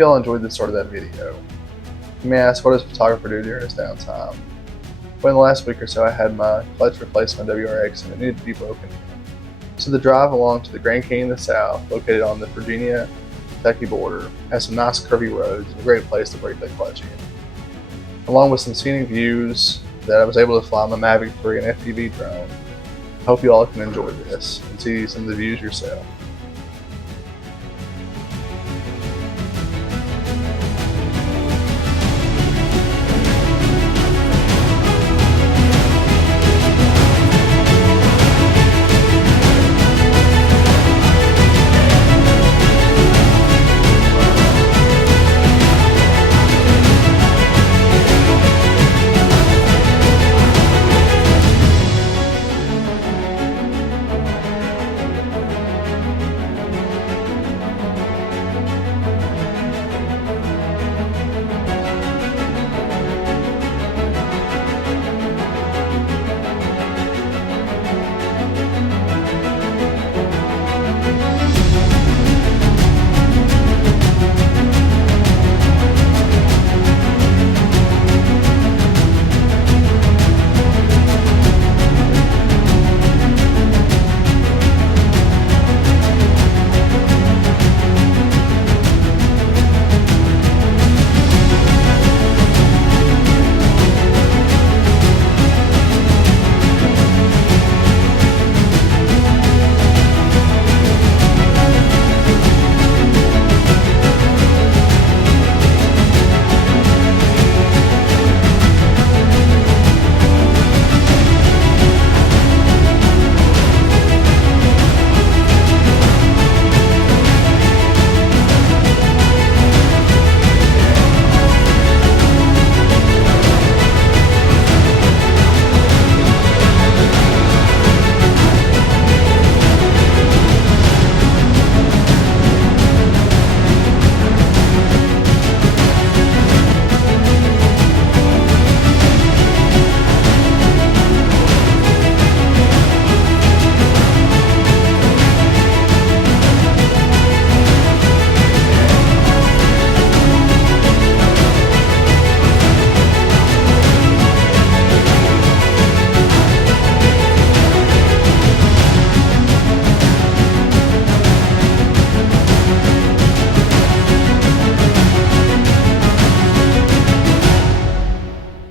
y'all enjoyed the start of that video. You may ask, what does a photographer do during his downtime? Well, in the last week or so, I had my clutch replaced on my WRX and it needed to be broken in. So the drive along to the Grand Canyon of the South, located on the Virginia-Kentucky border, has some nice curvy roads and a great place to break that clutch in. Along with some scenic views that I was able to fly my Mavic 3 and FPV drone. I hope you all can enjoy this and see some of the views yourself.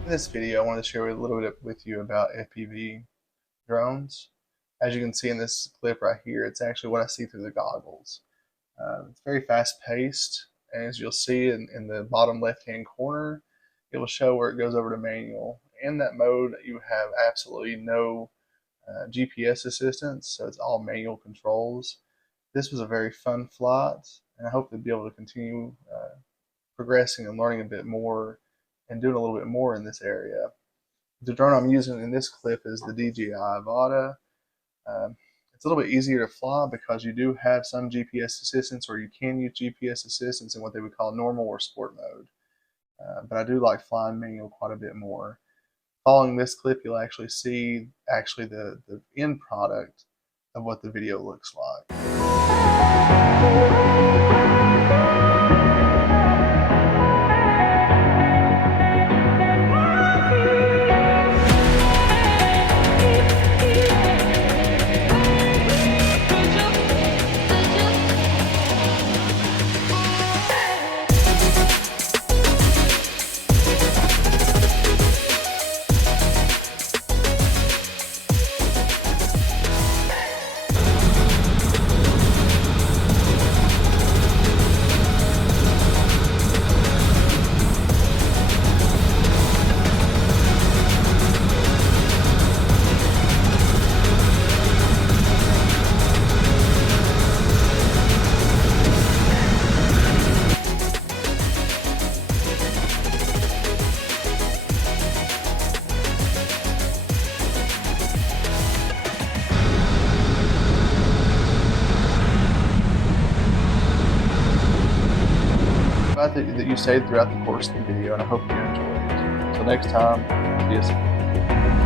In this video, I wanted to share a little bit with you about FPV drones. As you can see in this clip right here, it's actually what I see through the goggles. It's very fast paced, and as you'll see in the bottom left hand corner, it will show where it goes over to manual. In that mode, you have absolutely no GPS assistance, so it's all manual controls. This was a very fun flight, and I hope to be able to continue progressing and learning a bit more and doing a little bit more in this area. The drone I'm using in this clip is the DJI Avata. It's a little bit easier to fly because you do have some GPS assistance, or you can use GPS assistance in what they would call normal or sport mode. But I do like flying manual quite a bit more. Following this clip, you'll actually see the end product of what the video looks like. glad that you stayed throughout the course of the video, and I hope you enjoyed it. Until next time, see you soon.